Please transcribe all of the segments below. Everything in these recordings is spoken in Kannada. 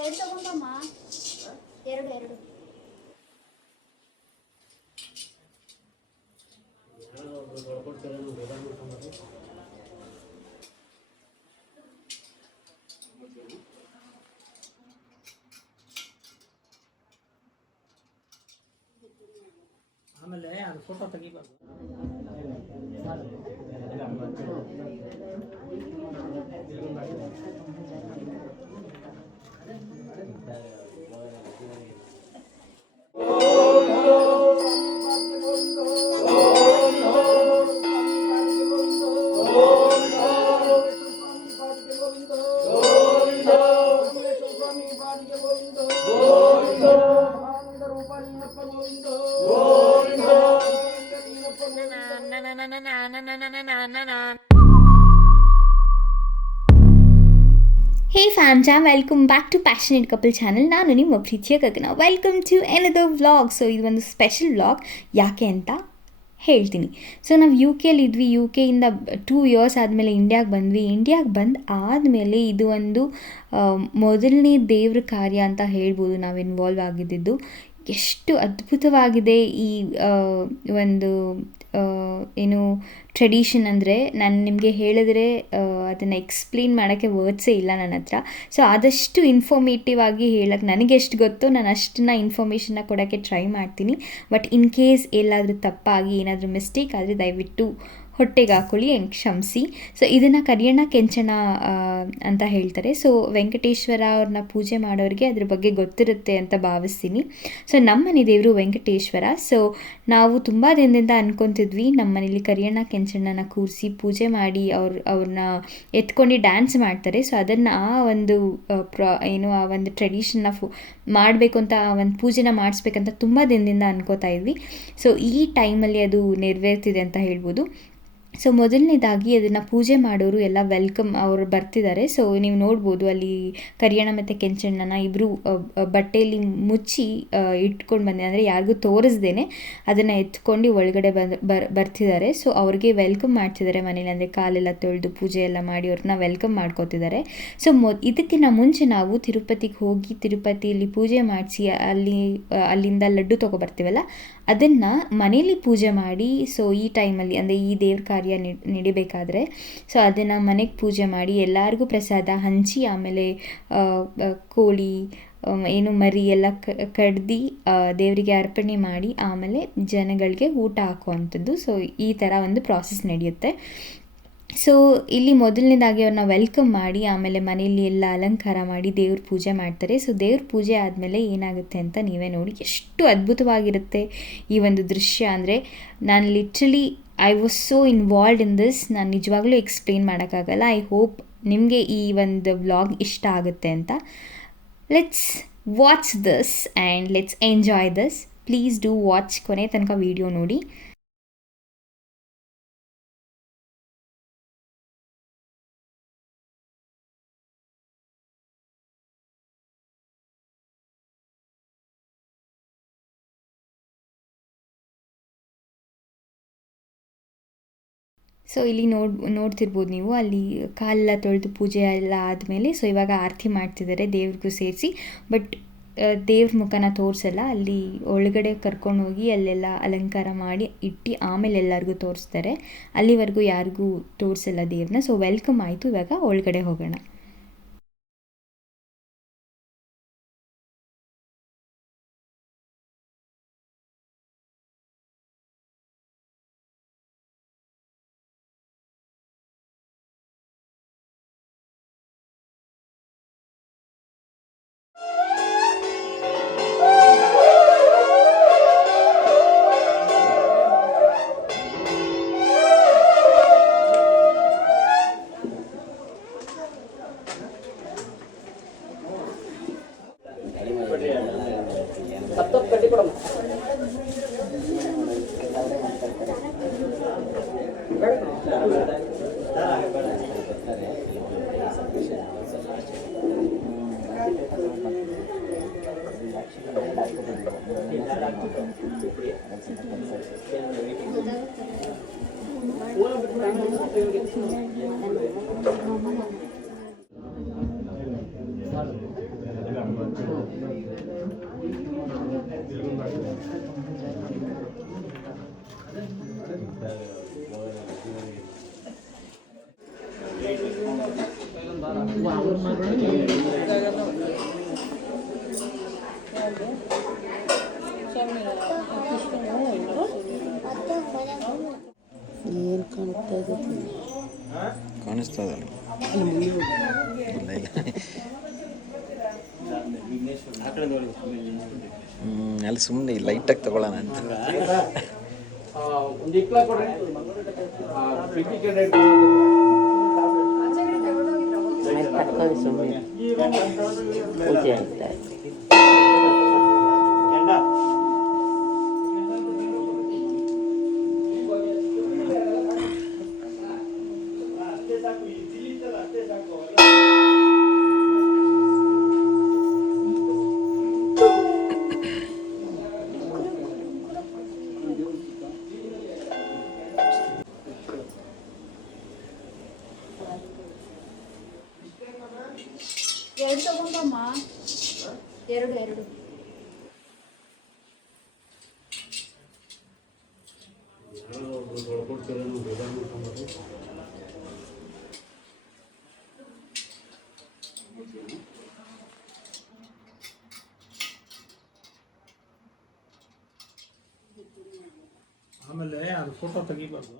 ಎರಡು ತಗೊಂಡಮ್ಮ, ಎರಡು ಎರಡು ಆಮೇಲೆ ಅದು ಫೋಟೋ ತೆಗಿಬಾರ್ದು. ಹೇ ಫ್ಯಾಮ್ಜಾ, welcome back to passionate couple channel. ನಾನು ನಿಮ್ಮ ಪ್ರೀತಿಯ Gagana. Welcome to another vlog. So ಇದು ಒಂದು ಸ್ಪೆಷಲ್ ವ್ಲಾಗ್. ಯಾಕೆ ಅಂತ ಹೇಳ್ತೀನಿ. ಸೊ ನಾವು ಯು ಕೆಲಿದ್ವಿ. ಯು ಕೆಯಿಂದ 2 ಇಯರ್ಸ್ ಆದಮೇಲೆ ಇಂಡಿಯಾಗೆ ಬಂದ್ವಿ. ಇಂಡಿಯಾಗೆ ಆದಮೇಲೆ ಇದು ಒಂದು ಮೊದಲನೇ ದೇವ್ರ ಕಾರ್ಯ ಅಂತ ಹೇಳ್ಬೋದು. ನಾವು ಇನ್ವಾಲ್ವ್ ಆಗಿದ್ದು ಎಷ್ಟು ಅದ್ಭುತವಾಗಿದೆ ಈ ಒಂದು ಏನು ಟ್ರೆಡಿಷನ್ ಅಂದರೆ, ನಾನು ನಿಮಗೆ ಹೇಳಿದ್ರೆ ಅದನ್ನು ಎಕ್ಸ್ಪ್ಲೇನ್ ಮಾಡೋಕ್ಕೆ ವರ್ಡ್ಸೇ ಇಲ್ಲ ನನ್ನ ಹತ್ರ. ಸೊ ಆದಷ್ಟು ಇನ್ಫಾರ್ಮೇಟಿವ್ ಆಗಿ ಹೇಳೋಕ್ಕೆ ನನಗೆ ಎಷ್ಟು ಗೊತ್ತೋ ನಾನು ಅಷ್ಟನ್ನ ಇನ್ಫಾರ್ಮೇಷನ್ನ ಕೊಡೋಕ್ಕೆ ಟ್ರೈ ಮಾಡ್ತೀನಿ. ಬಟ್ ಇನ್ ಕೇಸ್ ಎಲ್ಲಾದರೂ ತಪ್ಪಾಗಿ ಏನಾದರೂ ಮಿಸ್ಟೇಕ್ ಆದರೆ ದಯವಿಟ್ಟು ಹೊಟ್ಟೆಗೆ ಹಾಕೊಳ್ಳಿ, ಕ್ಷಮಿಸಿ. ಸೊ ಇದನ್ನು ಕರಿಯಣ್ಣ ಕೆಂಚಣ್ಣ ಅಂತ ಹೇಳ್ತಾರೆ. ಸೊ ವೆಂಕಟೇಶ್ವರ ಅವ್ರನ್ನ ಪೂಜೆ ಮಾಡೋರಿಗೆ ಅದ್ರ ಬಗ್ಗೆ ಗೊತ್ತಿರುತ್ತೆ ಅಂತ ಭಾವಿಸ್ತೀನಿ. ಸೊ ನಮ್ಮ ಮನೆ ದೇವರು ವೆಂಕಟೇಶ್ವರ. ಸೊ ನಾವು ತುಂಬ ದಿನದಿಂದ ಅನ್ಕೊತಿದ್ವಿ ನಮ್ಮ ಮನೇಲಿ ಕರಿಯಣ್ಣ ಕೆಂಚಣ್ಣನ ಕೂರಿಸಿ ಪೂಜೆ ಮಾಡಿ ಅವ್ರನ್ನ ಎತ್ಕೊಂಡು ಡ್ಯಾನ್ಸ್ ಮಾಡ್ತಾರೆ. ಸೊ ಅದನ್ನು ಆ ಒಂದು ಆ ಒಂದು ಟ್ರೆಡಿಷನ್ನ ಮಾಡಬೇಕು ಅಂತ, ಆ ಒಂದು ಪೂಜೆನ ಮಾಡಿಸ್ಬೇಕಂತ ತುಂಬ ದಿನದಿಂದ ಅನ್ಕೋತಾ ಇದ್ವಿ. ಸೊ ಈ ಟೈಮಲ್ಲಿ ಅದು ನೆರವೇರ್ತಿದೆ ಅಂತ ಹೇಳ್ಬೋದು. ಸೊ ಮೊದಲನೇದಾಗಿ ಅದನ್ನು ಪೂಜೆ ಮಾಡೋರು ಎಲ್ಲ ವೆಲ್ಕಮ್ ಅವರು ಬರ್ತಿದ್ದಾರೆ. ಸೊ ನೀವು ನೋಡ್ಬೋದು ಅಲ್ಲಿ ಕರಿಯಣ್ಣ ಮತ್ತು ಕೆಂಚಣ್ಣನ ಇಬ್ಬರು ಬಟ್ಟೆಯಲ್ಲಿ ಮುಚ್ಚಿ ಇಟ್ಕೊಂಡು ಬಂದೆ, ಅಂದರೆ ಯಾರಿಗೂ ತೋರಿಸ್ದೇನೆ ಅದನ್ನು ಎತ್ಕೊಂಡು ಒಳಗಡೆ ಬರ್ತಿದ್ದಾರೆ. ಸೊ ಅವ್ರಿಗೆ ವೆಲ್ಕಮ್ ಮಾಡ್ತಿದ್ದಾರೆ ಮನೇಲಿ, ಅಂದರೆ ಕಾಲೆಲ್ಲ ತೊಳೆದು ಪೂಜೆ ಎಲ್ಲ ಮಾಡಿ ಅವ್ರನ್ನ ವೆಲ್ಕಮ್ ಮಾಡ್ಕೋತಿದ್ದಾರೆ. ಸೊ ಇದಕ್ಕಿಂತ ಮುಂಚೆ ನಾವು ತಿರುಪತಿಗೆ ಹೋಗಿ ತಿರುಪತಿಯಲ್ಲಿ ಪೂಜೆ ಮಾಡಿಸಿ ಅಲ್ಲಿಂದ ಲಡ್ಡು ತೊಗೊಬರ್ತೀವಲ್ಲ, ಅದನ್ನು ಮನೇಲಿ ಪೂಜೆ ಮಾಡಿ, ಸೊ ಈ ಟೈಮಲ್ಲಿ ಅಂದರೆ ಈ ದೇವ್ರ ಕಾರ್ಯ ನಡಿಬೇಕಾದ್ರೆ ಸೊ ಅದನ್ನು ಮನೆಗೆ ಪೂಜೆ ಮಾಡಿ ಎಲ್ಲರಿಗೂ ಪ್ರಸಾದ ಹಂಚಿ, ಆಮೇಲೆ ಕೋಳಿ ಮರಿ ಎಲ್ಲ ಕಡ್ದು ದೇವರಿಗೆ ಅರ್ಪಣೆ ಮಾಡಿ ಆಮೇಲೆ ಜನಗಳಿಗೆ ಊಟ ಹಾಕುವಂಥದ್ದು. ಸೊ ಈ ಥರ ಒಂದು ಪ್ರಾಸೆಸ್ ನಡೆಯುತ್ತೆ. ಸೊ ಇಲ್ಲಿ ಮೊದಲನೇದಾಗಿ ಅವ್ರನ್ನ ವೆಲ್ಕಮ್ ಮಾಡಿ ಆಮೇಲೆ ಮನೆಯಲ್ಲಿ ಎಲ್ಲ ಅಲಂಕಾರ ಮಾಡಿ ದೇವ್ರ ಪೂಜೆ ಮಾಡ್ತಾರೆ. ಸೊ ದೇವ್ರ ಪೂಜೆ ಆದಮೇಲೆ ಏನಾಗುತ್ತೆ ಅಂತ ನೀವೇ ನೋಡಿ. ಎಷ್ಟು ಅದ್ಭುತವಾಗಿರುತ್ತೆ ಈ ಒಂದು ದೃಶ್ಯ ಅಂದರೆ, ನಾನು literally I was so involved in this. ನಾನು ನಿಜವಾಗ್ಲೂ ಎಕ್ಸ್ಪ್ಲೇನ್ ಮಾಡೋಕ್ಕಾಗಲ್ಲ. ಐ ಹೋಪ್ ನಿಮಗೆ ಈ ಒಂದು ವ್ಲಾಗ್ ಇಷ್ಟ ಆಗುತ್ತೆ ಅಂತ. Let's watch this and let's enjoy this. Please do watch, ಕೊನೆ ತನಕ ವಿಡಿಯೋ ನೋಡಿ. ಸೊ ಇಲ್ಲಿ ನೋಡ್ತಿರ್ಬೋದು ನೀವು, ಅಲ್ಲಿ ಕಾಲೆಲ್ಲ ತೊಳೆದು ಪೂಜೆ ಎಲ್ಲ ಆದಮೇಲೆ ಸೊ ಇವಾಗ ಆರತಿ ಮಾಡ್ತಿದ್ದಾರೆ ದೇವ್ರಿಗೂ ಸೇರಿಸಿ. ಬಟ್ ದೇವ್ರ ಮುಖನ ತೋರಿಸಲ್ಲ, ಅಲ್ಲಿ ಒಳಗಡೆ ಕರ್ಕೊಂಡೋಗಿ ಅಲ್ಲೆಲ್ಲ ಅಲಂಕಾರ ಮಾಡಿ ಇಟ್ಟು ಆಮೇಲೆ ಎಲ್ಲರಿಗೂ ತೋರಿಸ್ತಾರೆ. ಅಲ್ಲಿವರೆಗೂ ಯಾರಿಗೂ ತೋರಿಸಲ್ಲ ದೇವ್ರನ್ನ. ಸೊ ವೆಲ್ಕಮ್ ಆಯಿತು, ಇವಾಗ ಒಳಗಡೆ ಹೋಗೋಣ. ಏನು ಕಾಣ್ತಾ ಇದೆ ಕಾಣಿಸ್ತದಲ್ಲ ಅಲ್ಲಿ ಸುಮ್ಮನೆ ಲೈಟಾಗಿ ತಗೊಳ್ಳೋಣ ಅಂತ ತಕ್ಕೊಂಡು ಸುಮ್ಮನೆ ಪೂಜೆ ಆಗ್ತಾ ಇದೆ. ಎರಡು ತಗೊಂಬಮ್ಮ. ಎರಡು ಆಮೇಲೆ ಅದು ಫೋಟೋ ತೆಗಿಬಾರ್ದು.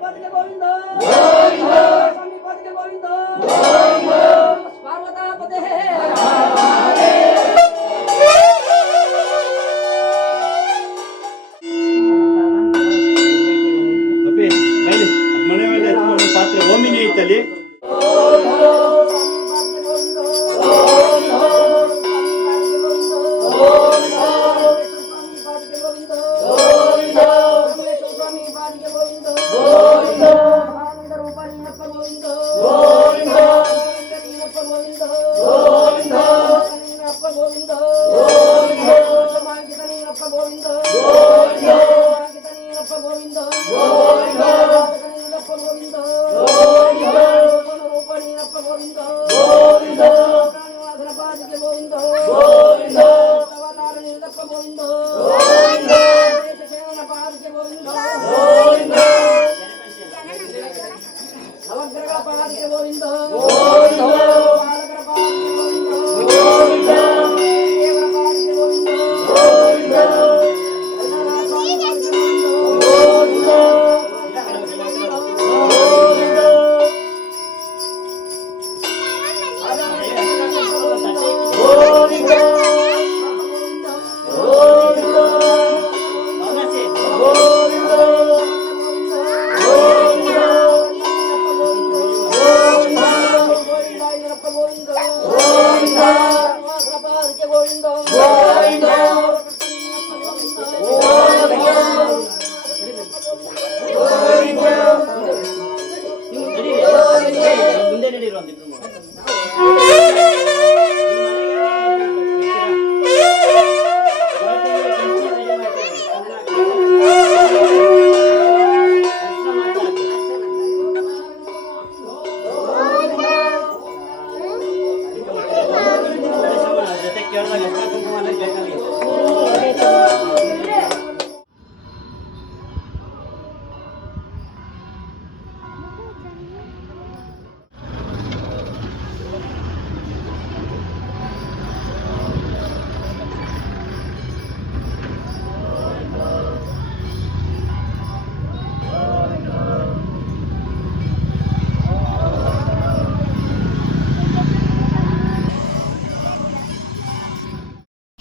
ಸರ್ವಮಂಗಳ ಗೋವಿಂದ ತಲಿ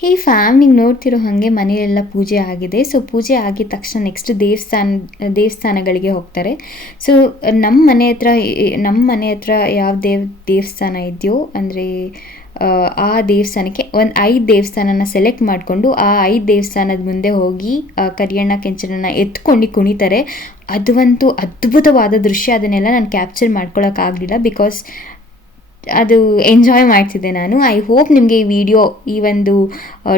ಹೇ ಫ್ಯಾಮ್, ನೀವು ನೋಡ್ತಿರೋ ಹಾಗೆ ಮನೆಯೆಲ್ಲ ಪೂಜೆ ಆಗಿದೆ. ಸೊ ಪೂಜೆ ಆಗಿದ ತಕ್ಷಣ ನೆಕ್ಸ್ಟ್ ದೇವಸ್ಥಾನಗಳಿಗೆ ಹೋಗ್ತಾರೆ. ಸೊ ನಮ್ಮ ಮನೆ ಹತ್ರ ಯಾವ ದೇವಸ್ಥಾನ ಇದೆಯೋ ಅಂದರೆ ಆ ದೇವಸ್ಥಾನಕ್ಕೆ ಒಂದು 5 ದೇವಸ್ಥಾನನ ಸೆಲೆಕ್ಟ್ ಮಾಡಿಕೊಂಡು ಆ 5 ದೇವಸ್ಥಾನದ ಮುಂದೆ ಹೋಗಿ ಕರಿಯಣ್ಣ ಕೆಂಚಣ್ಣನ ಎತ್ಕೊಂಡು ಕುಣಿತಾರೆ. ಅದಂತೂ ಅದ್ಭುತವಾದ ದೃಶ್ಯ. ಅದನ್ನೆಲ್ಲ ನಾನು ಕ್ಯಾಪ್ಚರ್ ಮಾಡ್ಕೊಳ್ಳೋಕ್ಕಾಗಲಿಲ್ಲ ಬಿಕಾಸ್ ಅದು ಎಂಜಾಯ್ ಮಾಡ್ತಿದ್ದೆ ನಾನು. ಐ ಹೋಪ್ ನಿಮಗೆ ಈ ಒಂದು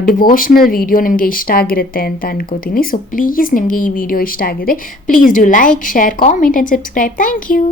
ಡಿವೋಷ್ನಲ್ ವಿಡಿಯೋ ನಿಮಗೆ ಇಷ್ಟ ಆಗಿರುತ್ತೆ ಅಂತ ಅನ್ಕೋತೀನಿ. ಸೊ ಪ್ಲೀಸ್ ನಿಮಗೆ ಈ ವಿಡಿಯೋ ಇಷ್ಟ ಆಗಿದೆ, please do like, share, comment and subscribe. Thank you.